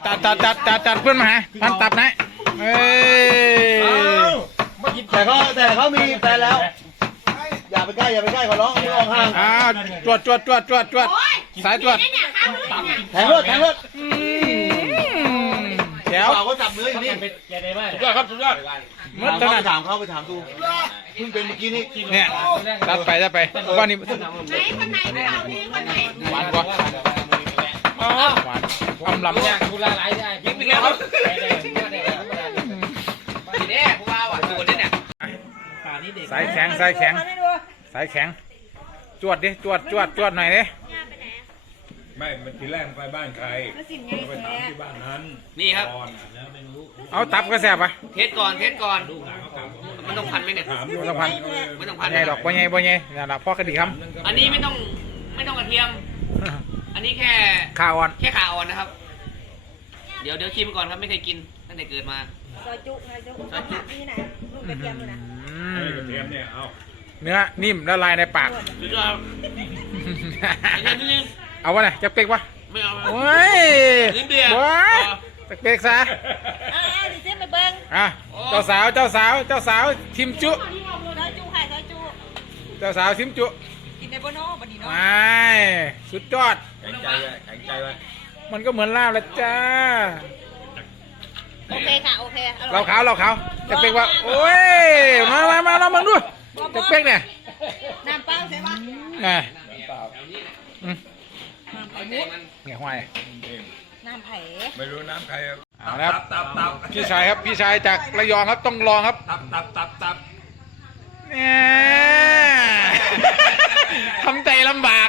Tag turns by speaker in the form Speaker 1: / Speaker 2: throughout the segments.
Speaker 1: จัดเพื่อนมาหาพันตับนะเอ้ย
Speaker 2: แต่เขามีแฟนแล้วอย่าไปใกล้ขอร้องมือออกห่าง
Speaker 1: จวดสายจวด
Speaker 2: แทงรถ
Speaker 1: แถว
Speaker 2: เขาจับเนื้ออยู่นี่
Speaker 1: สุดยอดครับสุดยอด
Speaker 2: ไปถามดูเพิ่งเป็นเมื่อกี้นี่
Speaker 1: เนี่ยจัดไปว่านี่
Speaker 3: คนไหนคนไหน
Speaker 1: หวานกว่าหวานอำลำเนี่ยกุลาไหลได้ยิบอีกแล้วครับสายแข็งจวดดิจวดหน่อยดิ
Speaker 4: ไม่มันทีแรกไปบ้านใครไปถามที่บ้านนั้น
Speaker 5: นี่ครับ
Speaker 1: เอาตับก็แซ่บปะ
Speaker 5: เทสก่อนมันต้องพันไหมเนี่ย
Speaker 1: ไม่ต้องพันใหญ่ดอกบ่ใหญ่นี่แหละพ่อกระดิ่งครับ
Speaker 5: อันนี้ไม่ต้องกระเทียมอันนี้แค่
Speaker 1: ขาอ่อน
Speaker 5: นะครับเดี๋ยวชิมก่อนครับไม่เคยกินตั้งแต่เกิดมา
Speaker 3: ซอยจุนี่ไหนลูกกระเทียมเลยนะ
Speaker 4: กระเทียมเนี่ยเอา
Speaker 1: เนื้อนิ่มละลายในปากเอาวะเนี่ยจะเป๊กวะ
Speaker 5: ไม่เอา
Speaker 1: โอ้ยว้าจะเป๊กซะ
Speaker 3: ดิเซมไปเบิ้ง
Speaker 1: เจ้าสาวทิมจุ
Speaker 3: ซอยจุไข่ซอยจุ
Speaker 1: เจ้าสาวทิมจุ
Speaker 3: กินในโบโน่บันนี้เนาะ
Speaker 1: ไม่สุดยอด
Speaker 4: แข็งใจไว้
Speaker 1: มันก็เหมือนลาบแล้วจ้า
Speaker 3: โอเคค่ะโอเค
Speaker 1: เราขาวจะเป๊กว่าโอ้ยมาเรามาดูจะเป๊กเนี่ย
Speaker 3: น้ำเปล่าใช่ปะ
Speaker 1: เนี่ยห้อย
Speaker 3: น้ำไผ่
Speaker 4: ไม่รู้น้ำใคร
Speaker 1: เอาละครับพี่ชายครับพี่ชายจากระยองครับต้องลองครับ
Speaker 4: ตับ
Speaker 1: เนี่ยทำใจลำบาก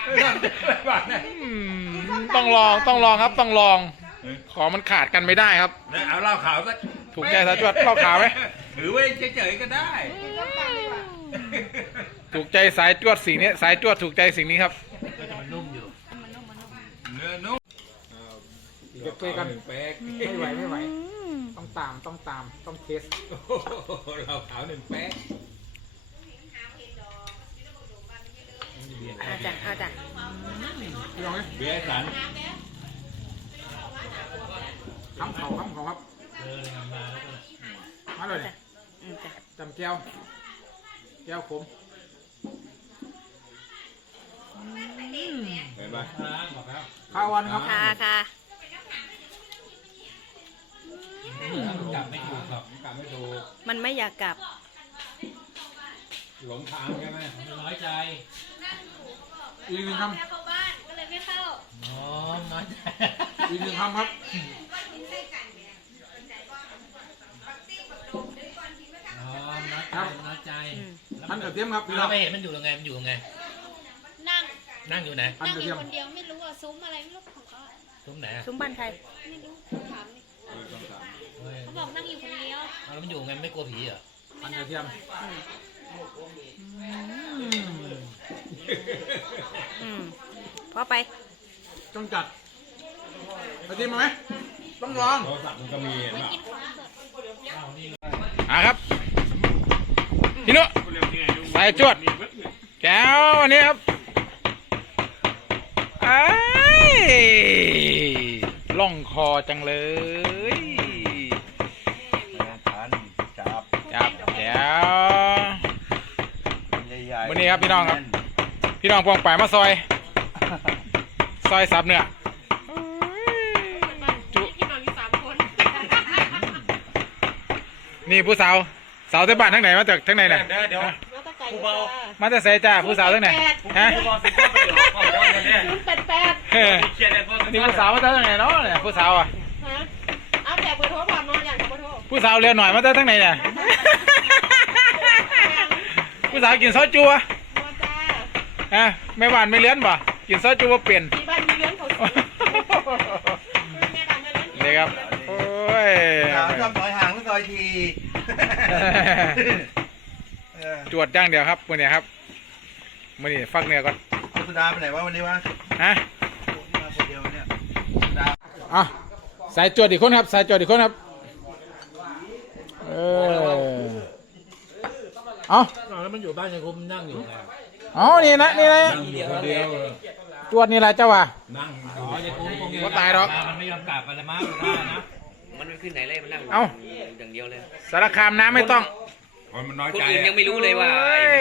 Speaker 1: ต้องลองครับต้องลองของมันขาดกันไม่ได้ครับ
Speaker 4: เอาเหล้าขาวสัก
Speaker 1: ถูกใจสายจวดเหล้าขาวไหม
Speaker 4: ถือไว้เฉยๆก็ได้
Speaker 1: ถูกใจสายจวดสิ่งนี้สายจวดถูกใจสิ่งนี้ครับ
Speaker 5: มันนุ่มอยู่
Speaker 4: เนื้อนุ่ม
Speaker 1: จะเป๊กกันไม่ไหวต้องตามต้องเทส
Speaker 4: เราขาวหนึ่งแป๊ก
Speaker 3: อาจารย์
Speaker 4: เบียร์สัน
Speaker 1: คำเขาครับมาเลยจำแก้วขม
Speaker 4: เห็นไหม
Speaker 1: ข้าววันครับ
Speaker 3: ค่ะ
Speaker 4: กลับไม่ถูกครับ
Speaker 3: มันไม่อยากกลับ
Speaker 4: หลงทางใช่ไหม
Speaker 5: น้อยใจ
Speaker 1: อีกหนึ่งคำ
Speaker 3: เข้าบ้านก็เลยไม่เข้า
Speaker 5: น้อยใจ
Speaker 1: อีกหนึ่งคำครับ
Speaker 5: น้อยใจ
Speaker 1: พันกระเทียมครับ
Speaker 5: เราไม่เห็นมันอยู่ยังไงนั่งอยู่ไหน
Speaker 3: นั่งอยู่คนเดียวไม่รู้ว่าซุ้มอะไรไม่รู้ของเขา
Speaker 5: ซุ้มไหน
Speaker 3: ซุ้มบ้านใครไม่รู้ถาม
Speaker 5: เขา
Speaker 3: บอกนั่งอยู่คนเดียว
Speaker 5: แล้วมันอยู่ไงไม่กลัวผีเหรอ
Speaker 1: พันกระเทียม
Speaker 3: พอไป
Speaker 1: ต้องจัดกระเทียมไหมต้องลอง
Speaker 4: โทรศัพท์มันก็มีเห็นป่
Speaker 1: ะครับพี่นุ๊กสายจวดแก้วอันนี้ครับล่องคอจังเลยจับแก้ววันนี้ครับพี่น้องครับพี่น้องพวงป่ายมาซอยสับเนื้อนี่ผู้สาวเจ้าบ้านทั้งไหนมาจากทั้งไหนเนี่ย
Speaker 3: ผู้เบา
Speaker 1: มาจากเซจ้าผู้สาวทั้งไหนฮะนี่ผู้สาวมาจากทั้งไหนเนาะเนี่ยผู้สาวอ่ะ
Speaker 3: เอาแต่เบอร์โทรผ่านมาอย่างเบอร์โทร
Speaker 1: ผู้สาวเรียนหน่อยมาจากทั้งไหนเนี่ยผู้สาวกินซอสจัวไม่หวานไม่เลี้ยนบ่กินซอสจัวเปลี่ยน
Speaker 3: บ้านมีเลี้ยงเขา
Speaker 1: นี่ครับโอ้ย
Speaker 2: ชอบซอยห่างหรือซอยที
Speaker 1: จวดย่างเดียวครับวันนี้ครับวันนี้ฟักเนื้อก่อน
Speaker 2: สุดาไปไหนวะวันนี้วะ
Speaker 1: ฮะ
Speaker 2: มาคนเดียวเนี่ย
Speaker 1: สายจวดอีกคนครับสายจวดอีกคนครับ
Speaker 5: แล้วมันอยู่บ้านยังคุมนั่งอยู่ไง
Speaker 1: นี่นะ
Speaker 4: คนเดียว
Speaker 1: จวดนี่แหละเจ้าวะ
Speaker 4: นั่ง
Speaker 1: ว่าตายหรอก
Speaker 6: มันไม่ยอมกลับอะไรมาได้นะ
Speaker 5: มันไม่ขึ้นไหนเลยมันนั่ง
Speaker 1: เอ้า
Speaker 5: อย่างเดียวเลย
Speaker 1: สารคามน้ำไม่ต้อง
Speaker 4: คนมันน้อย
Speaker 5: คน
Speaker 4: ใจ
Speaker 5: อื่นยังไม่รู้เลยว่าไอ้